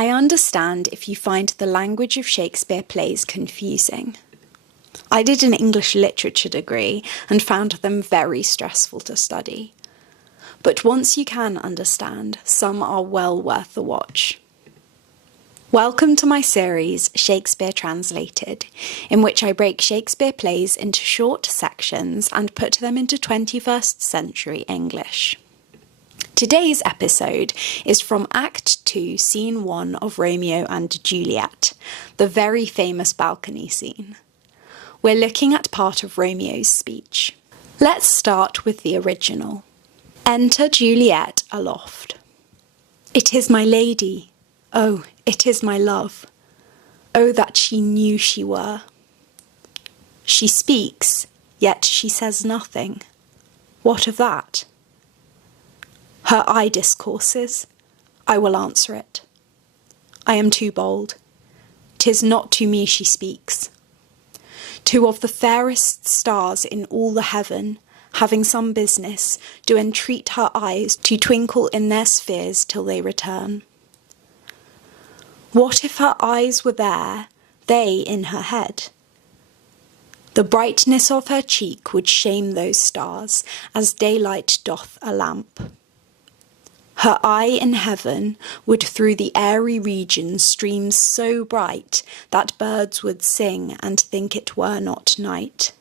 I understand if you find the language of Shakespeare plays confusing. I did an English literature degree and found them very stressful to study. But once you can understand, some are well worth the watch. Welcome to my series, Shakespeare Translated, in which I break Shakespeare plays into short sections and put them into 21st century English. Today's episode is from Act 2, Scene 1 of Romeo and Juliet, the very famous balcony scene. We're looking at part of Romeo's speech. Let's start with the original. Enter Juliet aloft. It is my lady, oh, it is my love. Oh, that she knew she were. She speaks, yet she says nothing. What of that? Her eye discourses, I will answer it. I am too bold. 'Tis not to me she speaks. Two of the fairest stars in all the heaven, having some business, do entreat her eyes to twinkle in their spheres till they return. What if her eyes were there, they in her head? The brightness of her cheek would shame those stars, as daylight doth a lamp. Her eye in heaven would through the airy regions stream so bright that birds would sing and think it were not night.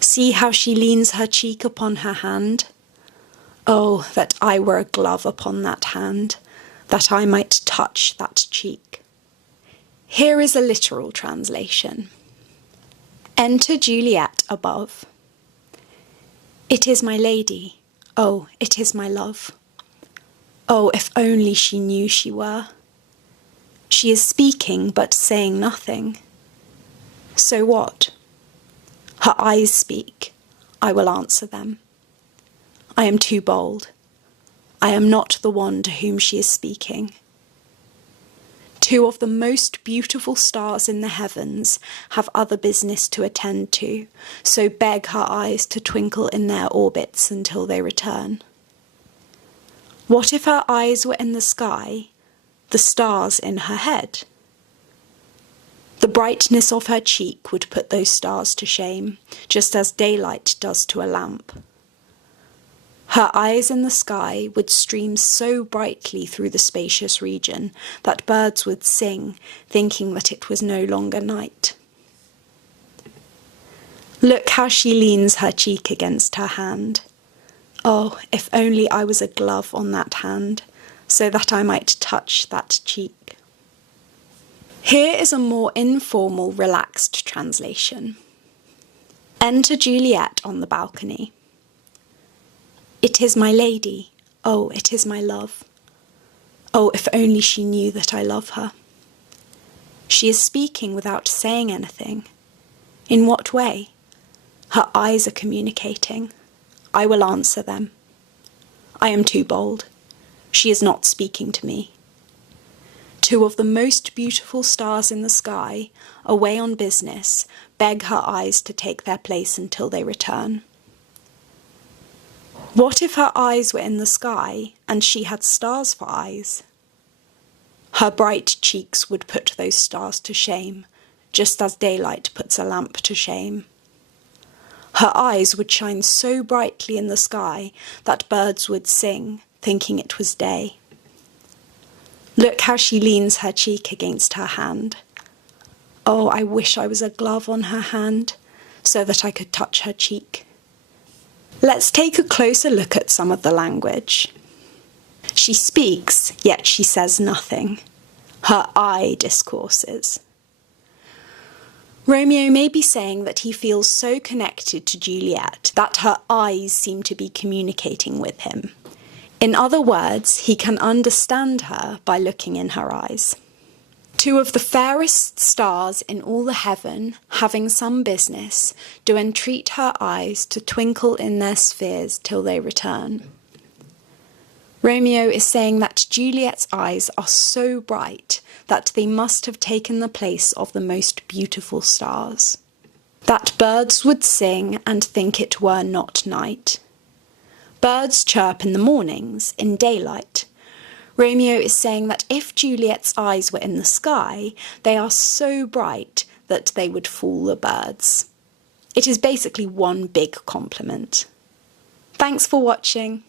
See how she leans her cheek upon her hand. Oh, that I were a glove upon that hand, that I might touch that cheek. Here is a literal translation. Enter Juliet above. It is my lady, oh, it is my love. Oh, if only she knew she were. She is speaking but saying nothing. So what? Her eyes speak. I will answer them. I am too bold. I am not the one to whom she is speaking. Two of the most beautiful stars in the heavens have other business to attend to, so beg her eyes to twinkle in their orbits until they return. What if her eyes were in the sky, the stars in her head? The brightness of her cheek would put those stars to shame, just as daylight does to a lamp. Her eyes in the sky would stream so brightly through the spacious region that birds would sing, thinking that it was no longer night. Look how she leans her cheek against her hand. Oh, if only I was a glove on that hand, so that I might touch that cheek. Here is a more informal, relaxed translation. Enter Juliet on the balcony. It is my lady, oh, it is my love. Oh, if only she knew that I love her. She is speaking without saying anything. In what way? Her eyes are communicating. I will answer them. I am too bold. She is not speaking to me. Two of the most beautiful stars in the sky, away on business, beg her eyes to take their place until they return. What if her eyes were in the sky and she had stars for eyes? Her bright cheeks would put those stars to shame, just as daylight puts a lamp to shame. Her eyes would shine so brightly in the sky that birds would sing, thinking it was day. Look how she leans her cheek against her hand. Oh, I wish I was a glove on her hand, so that I could touch her cheek. Let's take a closer look at some of the language. She speaks, yet she says nothing. Her eye discourses. Romeo may be saying that he feels so connected to Juliet that her eyes seem to be communicating with him. In other words, he can understand her by looking in her eyes. Two of the fairest stars in all the heaven, having some business, do entreat her eyes to twinkle in their spheres till they return. Romeo is saying that Juliet's eyes are so bright that they must have taken the place of the most beautiful stars. That birds would sing and think it were not night. Birds chirp in the mornings, in daylight. Romeo is saying that if Juliet's eyes were in the sky, they are so bright that they would fool the birds. It is basically one big compliment. Thanks for watching.